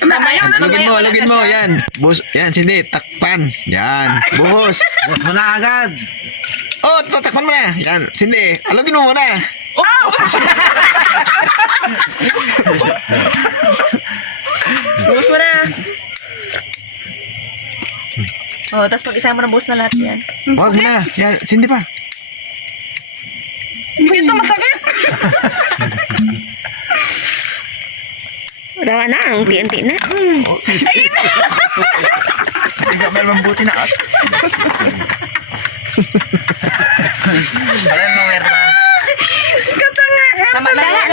Alugin mo, yan. Buhos, yan, Cindy, takpan. Yan, buhos. Buhos mo na agad. Oh, tatakpan mo na. Yan, Cindy, alugin mo muna. Buhos mo na. Oh, tapos pag isama mo na buhos na lahat yan. Huwag mo na. Yan, Cindy pa. Hindi ito masakit. Wala na, ang unti-unti na. May mambuti na. Alam mo, Merna. Tama na yan.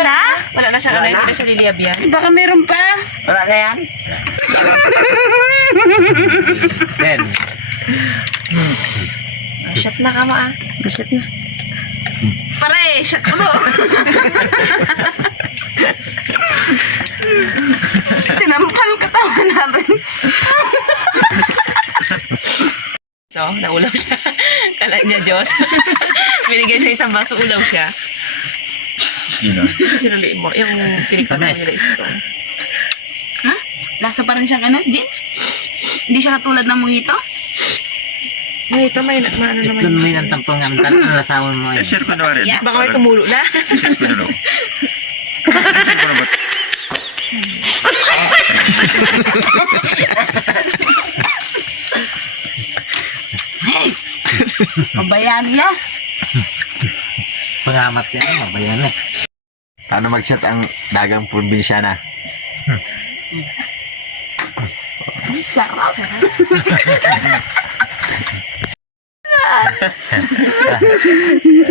Wala na siya kanay. Hindi na siya liliyab yan. Baka meron pa. Wala na yan. Then, Shot na ka ma. Shot na. Pare, shot mo. Tinampal ka tawa natin. So, naulaw siya. Kala niya Diyos. Binigyan siya isang baso, ulaw siya. Sinuli mo. Yung tinikman Tamis. nila ito. Ha? Lasa pa rin siyang ano, Jin? Hindi siya katulad ng mojito? Ay, ito may ano naman. ito may ng tampong ang lasawon mo yun. Share ko na rin. Baka may tumulo na. Share ko na lang. Share ko na ba? Hey! Mabayani yan. Pangamat yan, mabayan eh. Paano mag-shot ang dagang probinsyana? Sarap.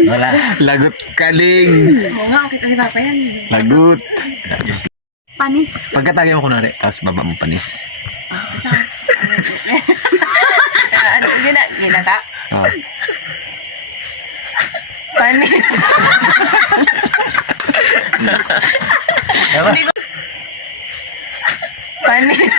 Wala. Lagot kaling. Oo nga, kita ni Papa yan. Lagot. Panis. Pagkatagay mo kunwari, tapos baba mo panis. Ano, ginata? Oh. Panis. Panis.